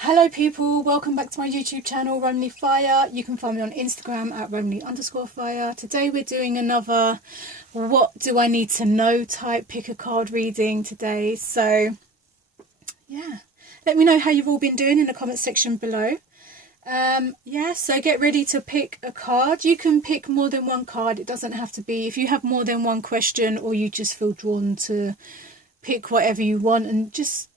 Hello people, welcome back to my YouTube channel, Romani Fire. You can find me on Instagram at Romani_Fire. Today we're doing another what do I need to know type pick a card reading today. So yeah, let me know how you've all been doing in the comment section below. So get ready to pick a card. You can pick more than one card. It doesn't have to be, if you have more than one question or you just feel drawn to pick whatever you want and just,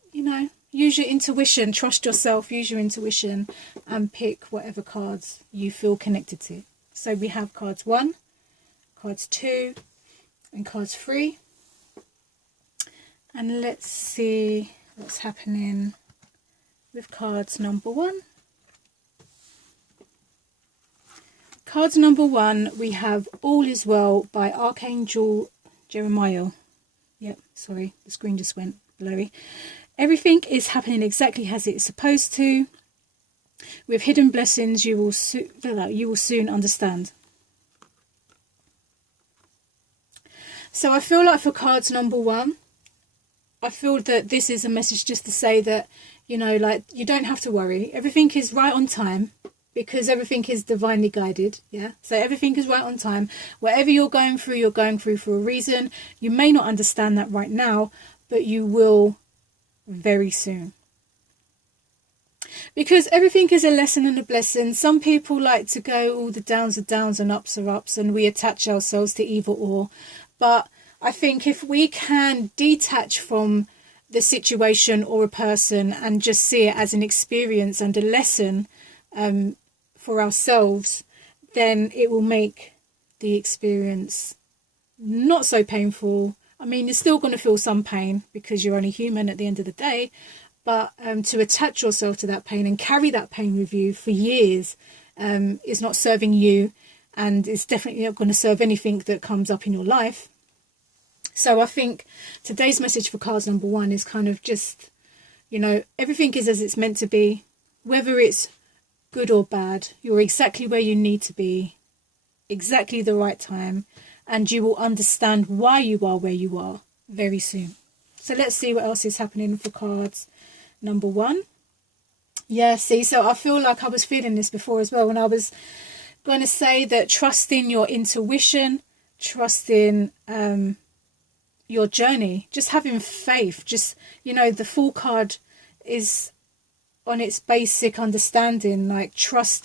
use your intuition, trust yourself, use your intuition and pick whatever cards you feel connected to. So we have cards 1, cards 2 and cards 3. And let's see what's happening with cards number 1. Cards number 1, we have All Is Well by Archangel Jeremiah. Yep, sorry, the screen just went blurry. Everything is happening exactly as it's supposed to. With hidden blessings, you will soon understand. So I feel like for cards number 1, I feel that this is a message just to say that, you don't have to worry. Everything is right on time because everything is divinely guided. Yeah. So everything is right on time. Whatever you're going through for a reason. You may not understand that right now, but you will very soon, because everything is a lesson and a blessing. Some people like to go all the downs are downs and ups are ups, and we attach ourselves to either or. But I think if we can detach from the situation or a person and just see it as an experience and a lesson for ourselves, then it will make the experience not so painful. I mean, you're still going to feel some pain because you're only human at the end of the day, but to attach yourself to that pain and carry that pain with you for years is not serving you, and it's definitely not going to serve anything that comes up in your life. So I think today's message for cards number 1 is kind of just, everything is as it's meant to be, whether it's good or bad. You're exactly where you need to be, exactly the right time. And you will understand why you are where you are very soon. So let's see what else is happening for cards number 1. Yeah, see, so I feel like I was feeling this before as well when I was going to say that trusting your intuition, trusting your journey, just having faith, just, the Fool card is on its basic understanding, like just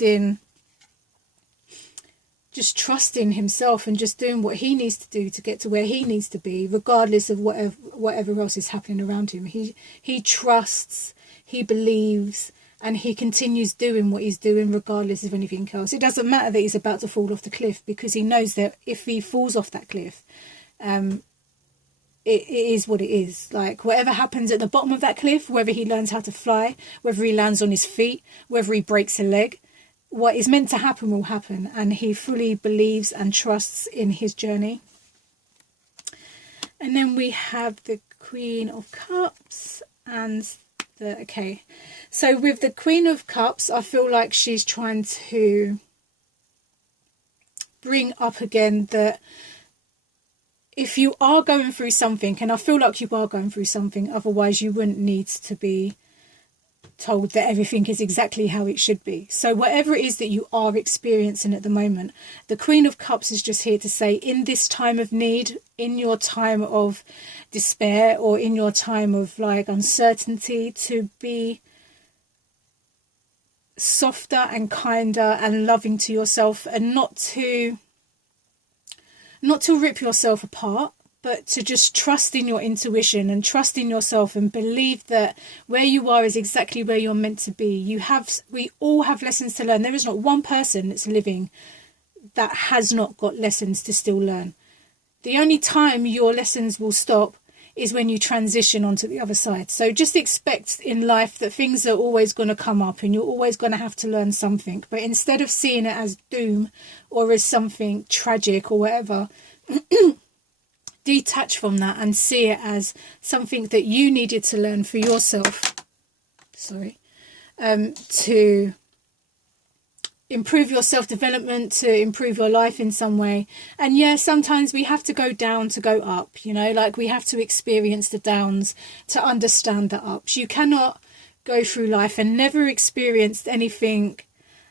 trusting himself and just doing what he needs to do to get to where he needs to be, regardless of whatever else is happening around him. He trusts, he believes, and he continues doing what he's doing regardless of anything else. It doesn't matter that he's about to fall off the cliff, because he knows that if he falls off that cliff, it is what it is. Like, whatever happens at the bottom of that cliff, whether he learns how to fly, whether he lands on his feet, whether he breaks a leg, what is meant to happen will happen, and he fully believes and trusts in his journey. And then we have the Queen of Cups and so with the Queen of Cups, I feel like she's trying to bring up again that if you are going through something, and I feel like you are going through something, otherwise you wouldn't need to be told that everything is exactly how it should be. So whatever it is that you are experiencing at the moment, the Queen of Cups is just here to say, in this time of need, in your time of despair, or in your time of uncertainty, to be softer and kinder and loving to yourself, and not to rip yourself apart, but to just trust in your intuition and trust in yourself and believe that where you are is exactly where you're meant to be. We all have lessons to learn. There is not one person that's living that has not got lessons to still learn. The only time your lessons will stop is when you transition onto the other side. So just expect in life that things are always going to come up and you're always going to have to learn something. But instead of seeing it as doom or as something tragic or whatever, detach from that and see it as something that you needed to learn for yourself. To improve your self-development, to improve your life in some way. And yeah, sometimes we have to go down to go up, we have to experience the downs to understand the ups. You cannot go through life and never experienced anything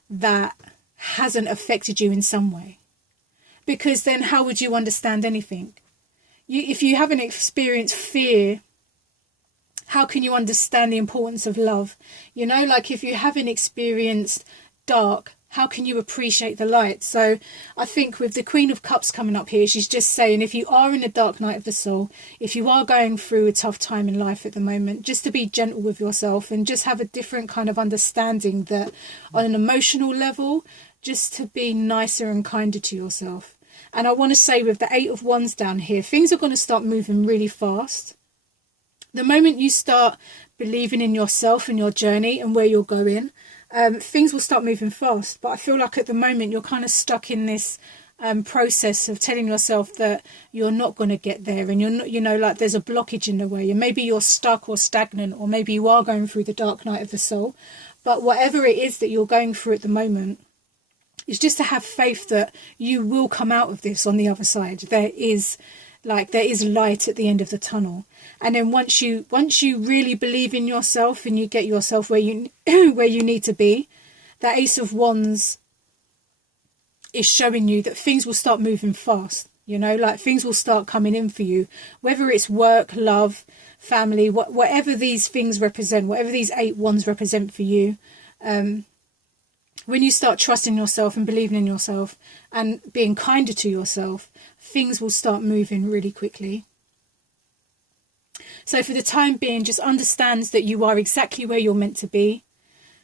that hasn't affected you in some way. Because then how would you understand anything? If you haven't experienced fear, how can you understand the importance of love? You know, like if you haven't experienced dark, how can you appreciate the light? So I think with the Queen of Cups coming up here, she's just saying, if you are in a dark night of the soul, if you are going through a tough time in life at the moment, just to be gentle with yourself and just have a different kind of understanding that on an emotional level, just to be nicer and kinder to yourself. And I want to say with the 8 of Wands down here, things are going to start moving really fast. The moment you start believing in yourself and your journey and where you're going, things will start moving fast. But I feel like at the moment you're kind of stuck in this process of telling yourself that you're not going to get there, and you're not, you know, like there's a blockage in the way, and maybe you're stuck or stagnant, or maybe you are going through the dark night of the soul. But whatever it is that you're going through at the moment, is just to have faith that you will come out of this on the other side. There is light at the end of the tunnel. And then once you really believe in yourself and you get yourself where you where you need to be, that Ace of Wands is showing you that things will start moving fast. You know, like things will start coming in for you, whether it's work, love, family, whatever these things represent, whatever these 8 Wands represent for you. When you start trusting yourself and believing in yourself and being kinder to yourself, things will start moving really quickly. So for the time being, just understand that you are exactly where you're meant to be.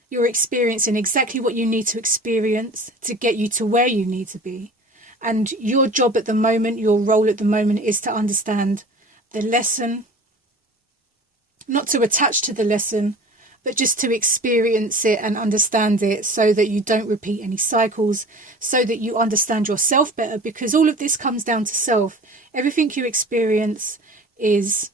You're experiencing exactly what you need to experience to get you to where you need to be. And your job at the moment, your role at the moment, is to understand the lesson, not to attach to the lesson, but just to experience it and understand it so that you don't repeat any cycles, so that you understand yourself better, because all of this comes down to self. Everything you experience is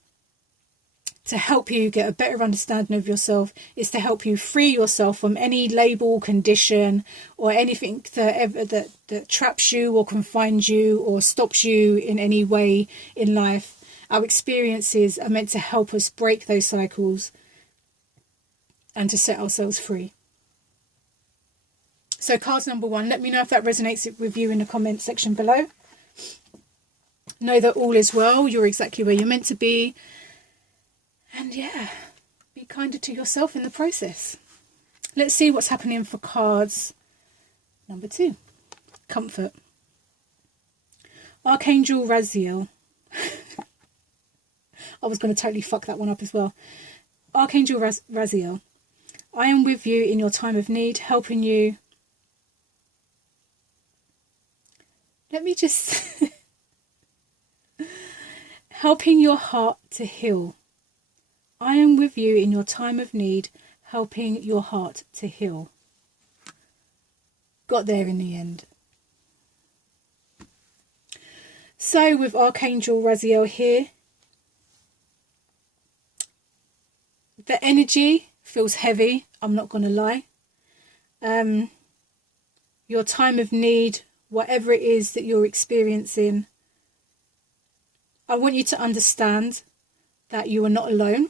to help you get a better understanding of yourself, is to help you free yourself from any label, condition, or anything that traps you or confines you or stops you in any way in life. Our experiences are meant to help us break those cycles and to set ourselves free. So cards number 1, let me know if that resonates with you in the comment section below. Know that all is well, you're exactly where you're meant to be. And yeah, be kinder to yourself in the process. Let's see what's happening for cards number 2. Comfort. Archangel Raziel. I was going to totally fuck that one up as well. Archangel Raziel. I am with you in your time of need, helping you. Let me just... helping your heart to heal. I am with you in your time of need, helping your heart to heal. Got there in the end. So with Archangel Raziel here, the energy feels heavy, I'm not going to lie. Your time of need, whatever it is that you're experiencing, I want you to understand that you are not alone.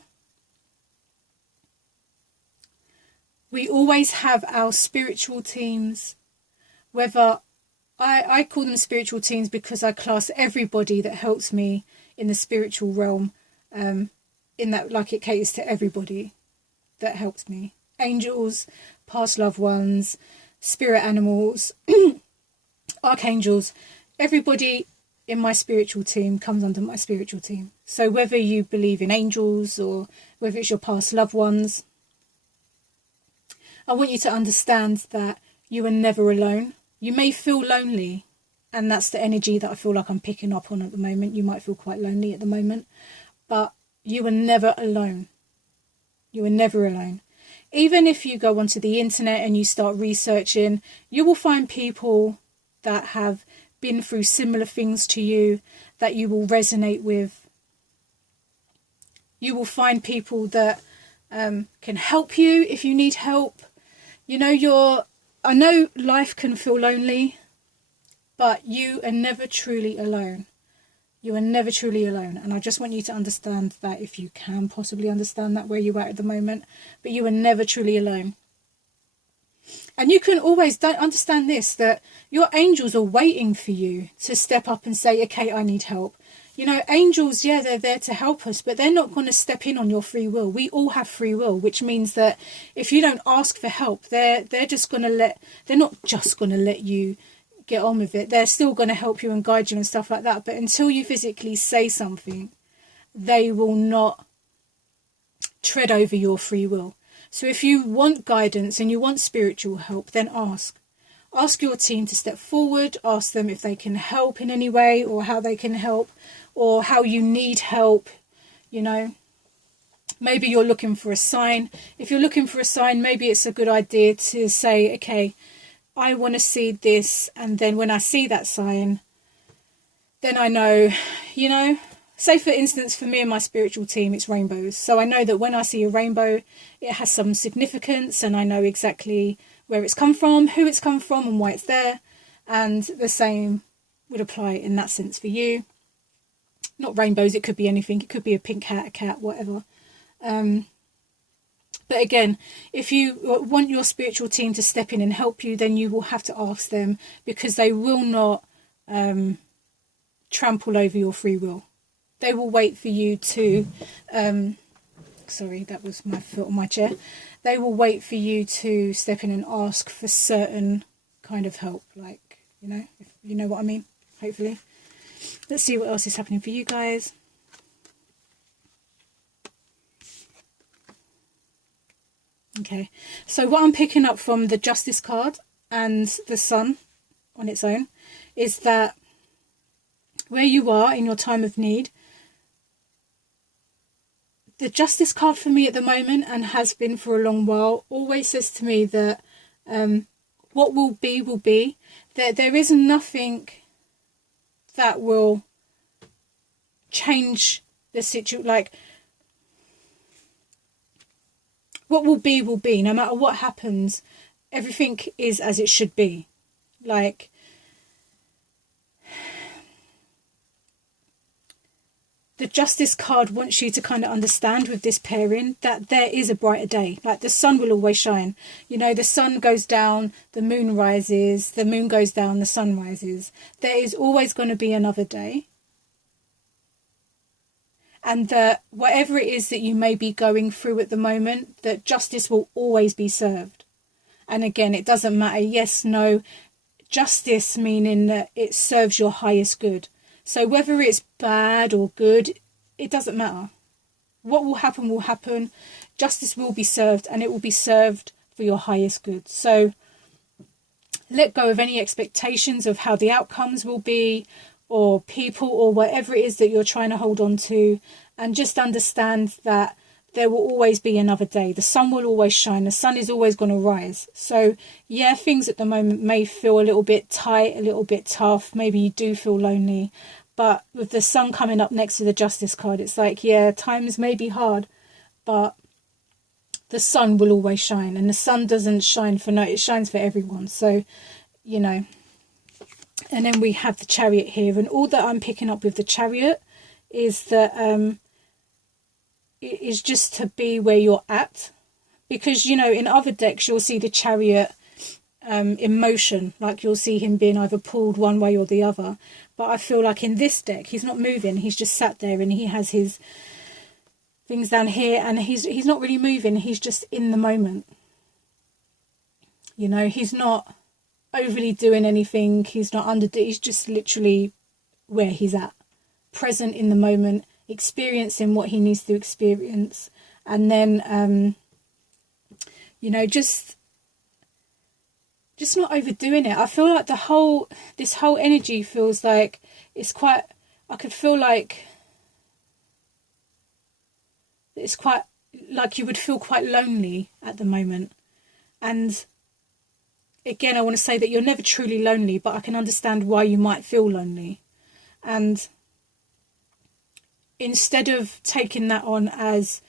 We always have our spiritual teams, whether I call them spiritual teams because I class everybody that helps me in the spiritual realm, in that, like, it caters to everybody that helps me. Angels, past loved ones, spirit animals, archangels, everybody in my spiritual team comes under my spiritual team. So whether you believe in angels or whether it's your past loved ones, I want you to understand that you are never alone. You may feel lonely, and that's the energy that I feel like I'm picking up on at the moment. You might feel quite lonely at the moment, but you are never alone. You are never alone. Even if you go onto the internet and you start researching, you will find people that have been through similar things to you that you will resonate with. You will find people that can help you if you need help. You know, I know life can feel lonely, but you are never truly alone. You are never truly alone. And I just want you to understand that, if you can possibly understand that where you are at the moment. But you are never truly alone. And you can always understand this, that your angels are waiting for you to step up and say, okay, I need help. You know, angels, yeah, they're there to help us, but they're not going to step in on your free will. We all have free will, which means that if you don't ask for help, they're not just going to let you get on with it. They're still going to help you and guide you and stuff like that. But until you physically say something, they will not tread over your free will. So if you want guidance and you want spiritual help, then ask. Ask your team to step forward. Ask them if they can help in any way, or how they can help, or how you need help. You know, maybe you're looking for a sign. If you're looking for a sign, maybe it's a good idea to say, okay, I want to see this, and then when I see that sign, then I know, you know, say for instance, for me and my spiritual team, it's rainbows. So I know that when I see a rainbow, it has some significance, and I know exactly where it's come from, who it's come from, and why it's there. And the same would apply in that sense for you. Not rainbows, it could be anything. It could be a pink hat, a cat, whatever. But again, if you want your spiritual team to step in and help you, then you will have to ask them, because they will not trample over your free will. They will wait for you to... sorry, that was my foot on my chair. They will wait for you to step in and ask for certain kind of help. Like, you know, if you know what I mean, hopefully. Let's see what else is happening for you guys. Okay, so what I'm picking up from the Justice card and the Sun on its own is that where you are in your time of need, the Justice card for me at the moment, and has been for a long while, always says to me that what will be will be. There is nothing that will change the situation. Like, what will be will be. No matter what happens, everything is as it should be. Like, the Justice card wants you to kind of understand with this pairing that there is a brighter day. Like, the sun will always shine. You know, the sun goes down, the moon rises, the moon goes down, the sun rises. There is always going to be another day. And that whatever it is that you may be going through at the moment, that justice will always be served. And again, it doesn't matter, yes, no. Justice meaning that it serves your highest good. So whether it's bad or good, it doesn't matter. What will happen will happen. Justice will be served, and it will be served for your highest good. So let go of any expectations of how the outcomes will be, or people, or whatever it is that you're trying to hold on to, and just understand that there will always be another day. The sun will always shine. The sun is always going to rise. So yeah, things at the moment may feel a little bit tight, a little bit tough. Maybe you do feel lonely. But with the sun coming up next to the Justice card, it's like, yeah, times may be hard, but the sun will always shine. And the sun doesn't shine for it shines for everyone. So, you know. And then we have the Chariot here. And all that I'm picking up with the Chariot is that it is just to be where you're at. Because, you know, in other decks, you'll see the Chariot in motion. Like, you'll see him being either pulled one way or the other. But I feel like in this deck, he's not moving. He's just sat there, and he has his things down here. And he's not really moving. He's just in the moment. You know, he's not overly doing anything. He's not he's just literally where he's at. Present in the moment. Experiencing what he needs to experience. And then, you know, just not overdoing it. I feel like this whole energy feels like it's quite, I could feel like it's quite, like you would feel quite lonely at the moment. And again, I want to say that you're never truly lonely, but I can understand why you might feel lonely. And instead of taking that on as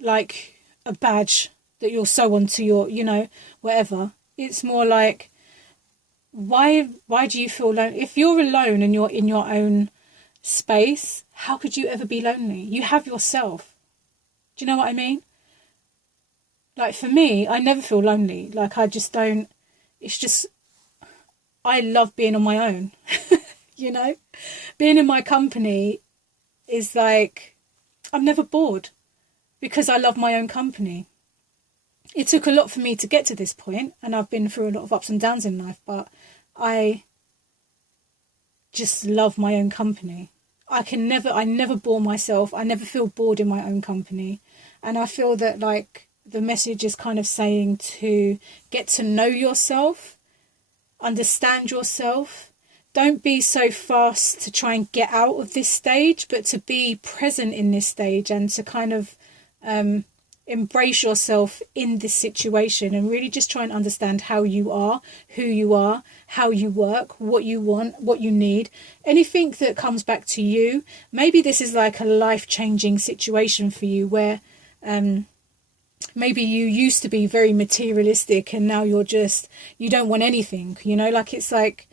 like a badge that you'll sew onto your, you know, whatever, it's more like why do you feel lonely? If you're alone and you're in your own space, how could you ever be lonely? You have yourself. Do you know what I mean? Like, for me, I never feel lonely. Like, I just don't, it's just, I love being on my own. You know, being in my company is like, I'm never bored because I love my own company. It took a lot for me to get to this point, and I've been through a lot of ups and downs in life, but I just love my own company. I never bore myself. I never feel bored in my own company. And I feel that, like, the message is kind of saying to get to know yourself, understand yourself. Don't be so fast to try and get out of this stage, but to be present in this stage and to kind of embrace yourself in this situation and really just try and understand how you are, who you are, how you work, what you want, what you need, anything that comes back to you. Maybe this is like a life-changing situation for you where maybe you used to be very materialistic and now you don't want anything, you know, like it's like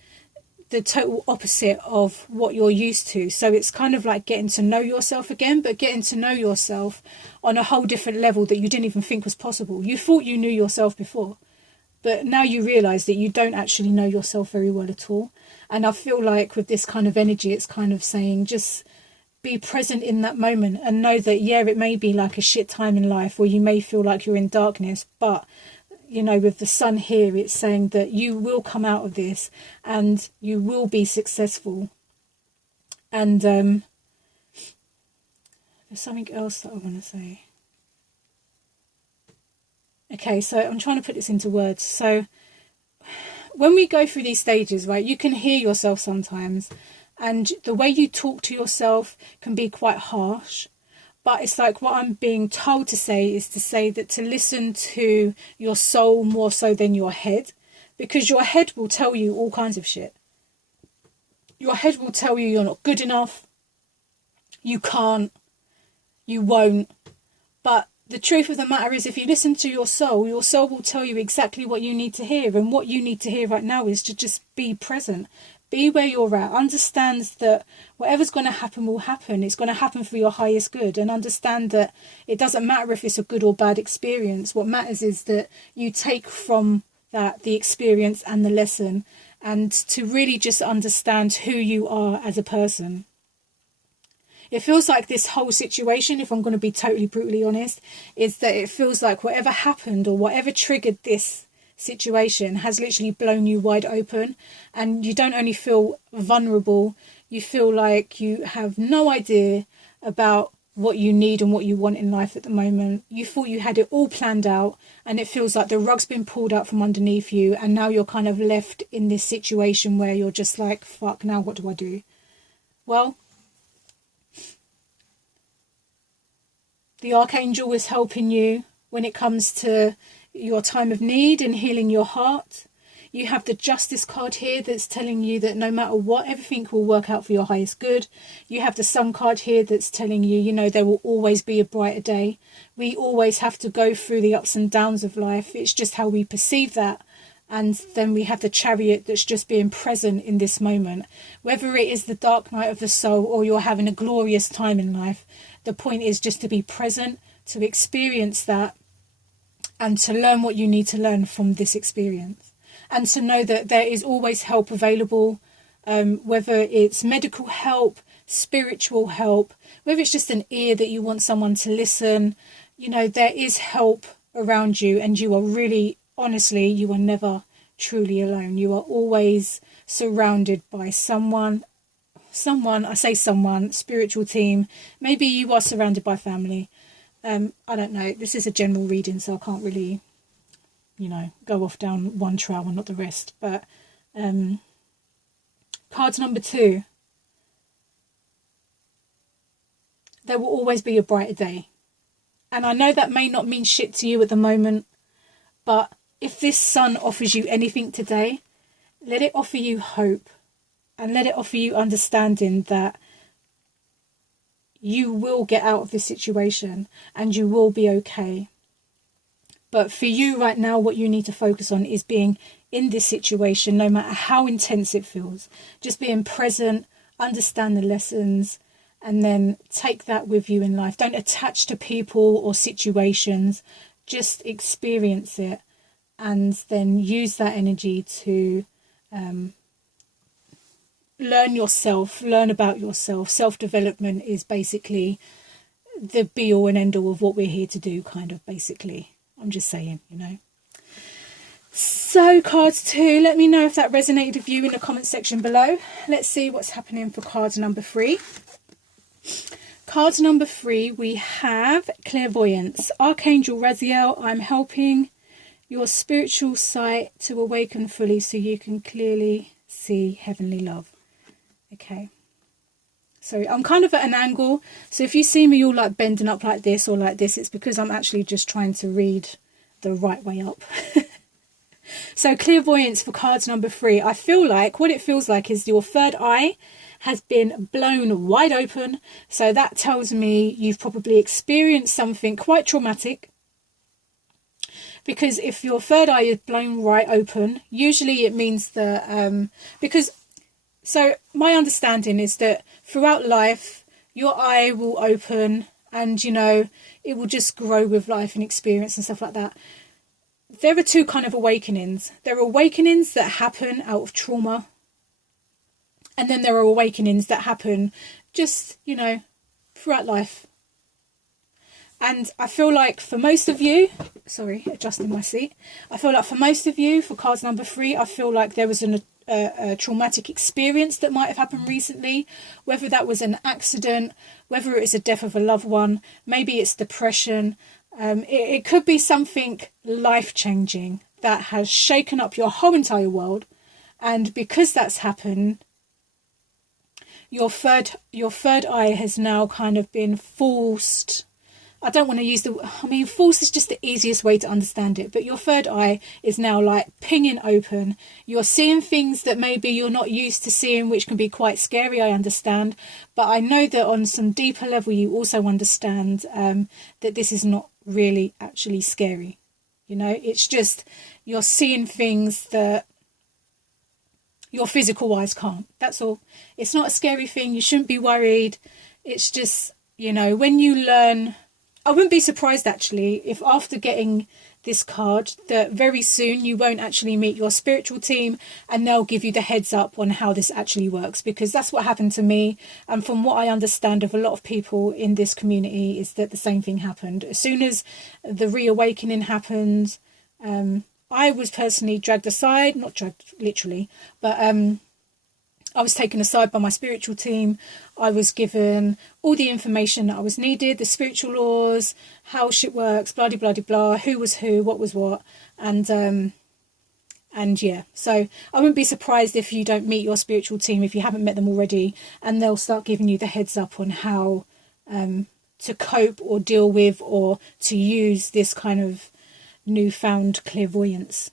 the total opposite of what you're used to. So it's kind of like getting to know yourself again, but getting to know yourself on a whole different level that you didn't even think was possible. You thought you knew yourself before, but now you realise that you don't actually know yourself very well at all. And I feel like with this kind of energy, it's kind of saying just be present in that moment and know that, yeah, it may be like a shit time in life where you may feel like you're in darkness, but you know, with the sun here, it's saying that you will come out of this and you will be successful. And there's something else that I want to say. Okay, so I'm trying to put this into words. So when we go through these stages, right, you can hear yourself sometimes, and the way you talk to yourself can be quite harsh. But it's like what I'm being told to say is to say that to listen to your soul more so than your head, because your head will tell you all kinds of shit. Your head will tell you you're not good enough, you can't, you won't. But the truth of the matter is, if you listen to your soul will tell you exactly what you need to hear. And what you need to hear right now is to just be present. Be where you're at. Understand that whatever's going to happen will happen. It's going to happen for your highest good. And understand that it doesn't matter if it's a good or bad experience. What matters is that you take from that the experience and the lesson, and to really just understand who you are as a person. It feels like this whole situation, if I'm going to be totally brutally honest, is that it feels like whatever happened or whatever triggered this situation has literally blown you wide open, and you don't only feel vulnerable, you feel like you have no idea about what you need and what you want in life at the moment. You thought you had it all planned out, and it feels like the rug's been pulled out from underneath you, and now you're kind of left in this situation where you're just like, fuck, now what do I do? Well, the Archangel is helping you when it comes to your time of need and healing your heart. You have the Justice card here that's telling you that no matter what, everything will work out for your highest good. You have the Sun card here that's telling you, you know, there will always be a brighter day. We always have to go through the ups and downs of life. It's just how we perceive that. And then we have the Chariot that's just being present in this moment. Whether it is the dark night of the soul or you're having a glorious time in life, the point is just to be present, to experience that, and to learn what you need to learn from this experience. And to know that there is always help available, whether it's medical help, spiritual help, whether it's just an ear that you want someone to listen, you know, there is help around you, and you are really, honestly, you are never truly alone. You are always surrounded by someone, spiritual team. Maybe you are surrounded by family. I don't know. This is a general reading, so I can't really, you know, go off down one trail and not the rest. But card number 2. There will always be a brighter day. And I know that may not mean shit to you at the moment, but if this sun offers you anything today, let it offer you hope, and let it offer you understanding that you will get out of this situation and you will be okay. But for you right now, what you need to focus on is being in this situation, no matter how intense it feels. Just being present, understand the lessons, and then take that with you in life. Don't attach to people or situations. Just experience it, and then use that energy to learn yourself, learn about yourself. Self-development is basically the be-all and end-all of what we're here to do, kind of, basically. I'm just saying, you know. So cards 2, let me know if that resonated with you in the comment section below. Let's see what's happening for card number 3. Card number 3, we have Clairvoyance. Archangel Raziel, I'm helping your spiritual sight to awaken fully so you can clearly see heavenly love. Okay. So I'm kind of at an angle. So if you see me all like bending up like this or like this, it's because I'm actually just trying to read the right way up. So clairvoyance for cards number 3. I feel like what it feels like is your third eye has been blown wide open. So that tells me you've probably experienced something quite traumatic. Because if your third eye is blown right open, usually it means that so my understanding is that throughout life, your eye will open and, you know, it will just grow with life and experience and stuff like that. There are 2 kind of awakenings. There are awakenings that happen out of trauma. And then there are awakenings that happen just, you know, throughout life. And I feel like for most of you, sorry, adjusting my seat. I feel like for most of you, for cards number 3, I feel like there was a traumatic experience that might have happened recently, whether that was an accident, whether it is a death of a loved one, maybe it's depression. It could be something life-changing that has shaken up your whole entire world. And because that's happened, your third eye has now kind of been forced. I don't want to use force is just the easiest way to understand it, but your third eye is now like pinging open. You're seeing things that maybe you're not used to seeing, which can be quite scary, I understand. But I know that on some deeper level, you also understand that this is not really actually scary. You know, it's just you're seeing things that your physical eyes can't. That's all. It's not a scary thing. You shouldn't be worried. It's just, you know, when you learn... I wouldn't be surprised actually if after getting this card that very soon you won't actually meet your spiritual team and they'll give you the heads up on how this actually works, because that's what happened to me. And from what I understand of a lot of people in this community is that the same thing happened. As soon as the reawakening happened, I was personally dragged aside, not dragged literally, but I was taken aside by my spiritual team. I was given all the information that I was needed, the spiritual laws, how shit works, blah, blah, blah, blah, who was who, what was what. And yeah, so I wouldn't be surprised if you don't meet your spiritual team, if you haven't met them already, and they'll start giving you the heads up on how to cope or deal with or to use this kind of newfound clairvoyance.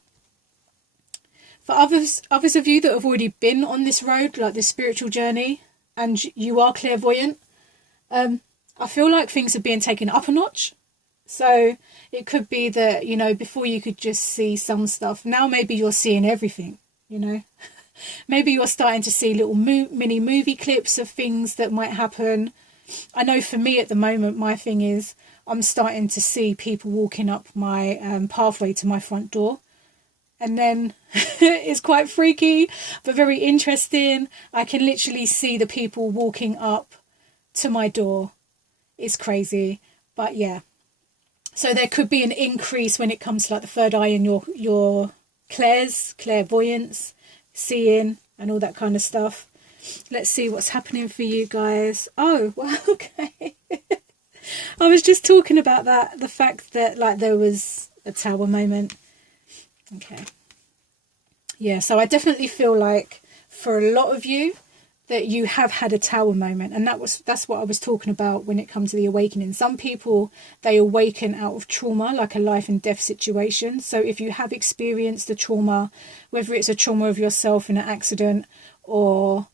For others of you that have already been on this road, like this spiritual journey, and you are clairvoyant, I feel like things are being taken up a notch. So it could be that, you know, before you could just see some stuff, now maybe you're seeing everything, you know. Maybe you're starting to see little mini movie clips of things that might happen. I know for me at the moment, my thing is I'm starting to see people walking up my pathway to my front door. And then it's quite freaky, but very interesting. I can literally see the people walking up to my door. It's crazy, but yeah. So there could be an increase when it comes to like the third eye and your clairvoyance, seeing and all that kind of stuff. Let's see what's happening for you guys. Oh, well, okay. I was just talking about that, the fact that like there was a tower moment. Okay. Yeah, so I definitely feel like for a lot of you that you have had a tower moment, and that's what I was talking about when it comes to the awakening. Some people, they awaken out of trauma, like a life and death situation. So if you have experienced the trauma, whether it's a trauma of yourself in an accident or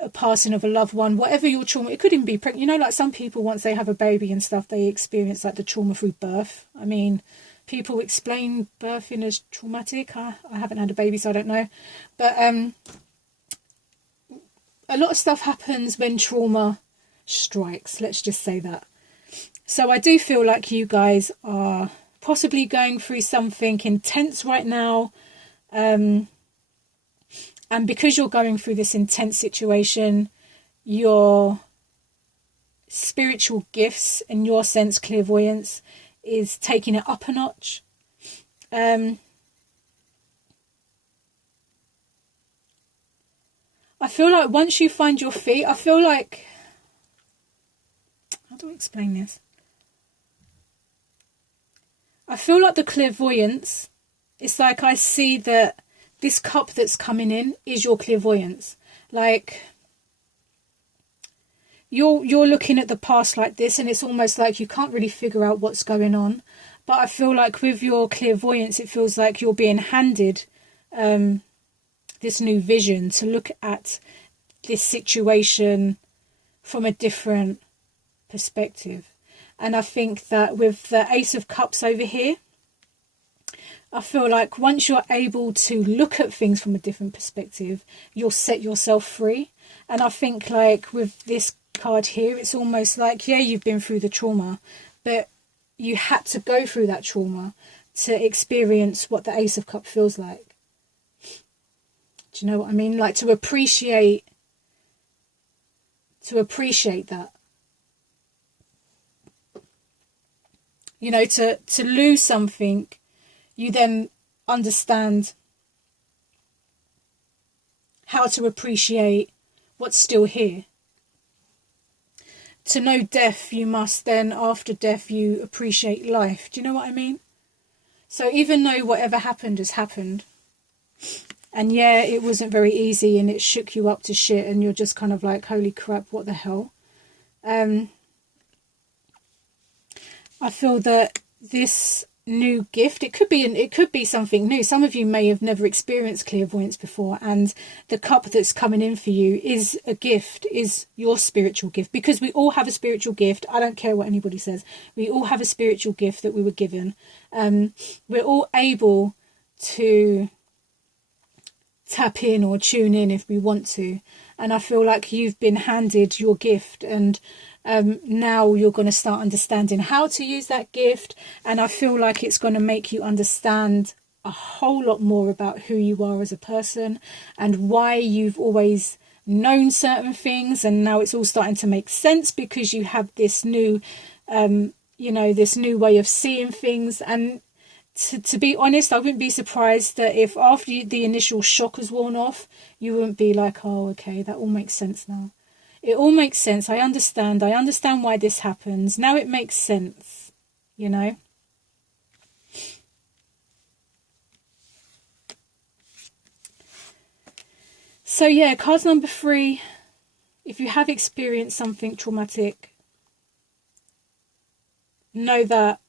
a passing of a loved one, whatever your trauma, it could even be pregnant. You know, like some people, once they have a baby and stuff, they experience like the trauma through birth. I mean, people explain birthing as traumatic. I haven't had a baby, so I don't know. But a lot of stuff happens when trauma strikes, let's just say that. So I do feel like you guys are possibly going through something intense right now. And because you're going through this intense situation, your spiritual gifts, in your sense clairvoyance, is taking it up a notch. I feel like once you find your feet, I feel like, how do I explain this? I feel like the clairvoyance, it's like I see that this cup that's coming in is your clairvoyance. Like, you're looking at the past like this, and it's almost like you can't really figure out what's going on. But I feel like with your clairvoyance, it feels like you're being handed this new vision to look at this situation from a different perspective. And I think that with the Ace of Cups over here, I feel like once you're able to look at things from a different perspective, you'll set yourself free. And I think like with this card here, it's almost like, yeah, you've been through the trauma, but you had to go through that trauma to experience what the Ace of Cups feels like. Do you know what I mean? Like to appreciate that. You know, to lose something, you then understand how to appreciate what's still here. To know death, you must then, after death, you appreciate life. Do you know what I mean? So even though whatever happened has happened, and yeah, it wasn't very easy and it shook you up to shit and you're just kind of like, holy crap, what the hell? I feel that this new gift, it could be something new. Some of you may have never experienced clairvoyance before, and the cup that's coming in for you is a gift, is your spiritual gift, because we all have a spiritual gift. I don't care what anybody says, we all have a spiritual gift that we were given. We're all able to tap in or tune in if we want to, and I feel like you've been handed your gift, and now you're going to start understanding how to use that gift. And I feel like it's going to make you understand a whole lot more about who you are as a person and why you've always known certain things, and now it's all starting to make sense because you have this new this new way of seeing things. And to be honest, I wouldn't be surprised that if after the initial shock has worn off, you wouldn't be like, oh, okay, that all makes sense now. It all makes sense. I understand why this happens. Now it makes sense, you know. So yeah, card number 3. If you have experienced something traumatic, know that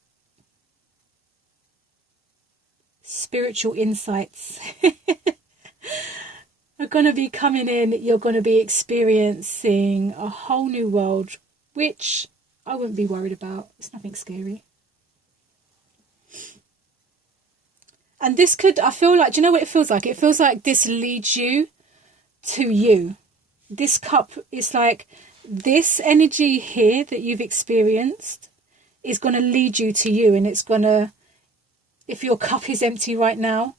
spiritual insights are going to be coming in. You're going to be experiencing a whole new world, which I wouldn't be worried about. It's nothing scary. And this could, I feel like, do you know what it feels like? It feels like this leads you to you. This cup is like, this energy here that you've experienced is going to lead you to you. And it's going to, if your cup is empty right now,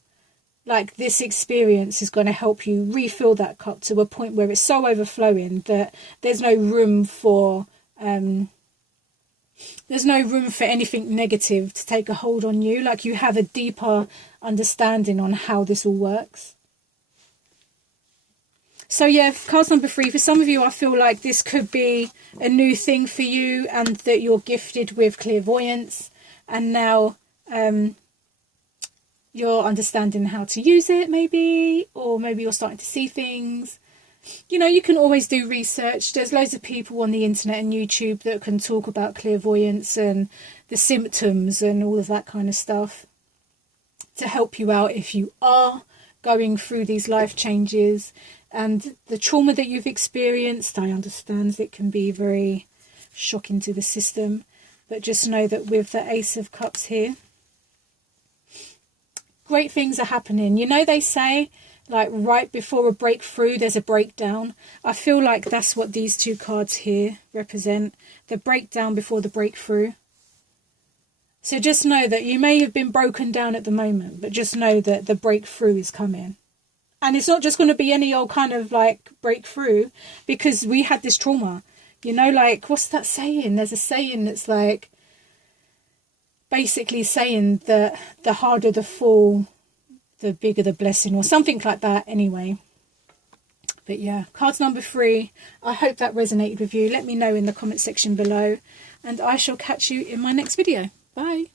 like this experience is going to help you refill that cup to a point where it's so overflowing that there's no room for anything negative to take a hold on you. Like you have a deeper understanding on how this all works. So yeah, card number 3, for some of you, I feel like this could be a new thing for you, and that you're gifted with clairvoyance, and now you're understanding how to use it, maybe, or maybe you're starting to see things. You know, you can always do research. There's loads of people on the internet and YouTube that can talk about clairvoyance and the symptoms and all of that kind of stuff to help you out if you are going through these life changes. And the trauma that you've experienced, I understand it can be very shocking to the system, but just know that with the Ace of Cups here, great things are happening. You know, they say, like, right before a breakthrough, there's a breakdown. I feel like that's what these two cards here represent. The breakdown before the breakthrough. So just know that you may have been broken down at the moment, but just know that the breakthrough is coming. And it's not just going to be any old kind of like breakthrough, because we had this trauma. You know, like, what's that saying? There's a saying that's like, basically saying that the harder the fall, the bigger the blessing, or something like that anyway. But yeah, cards number 3. I hope that resonated with you. Let me know in the comment section below, and I shall catch you in my next video. Bye.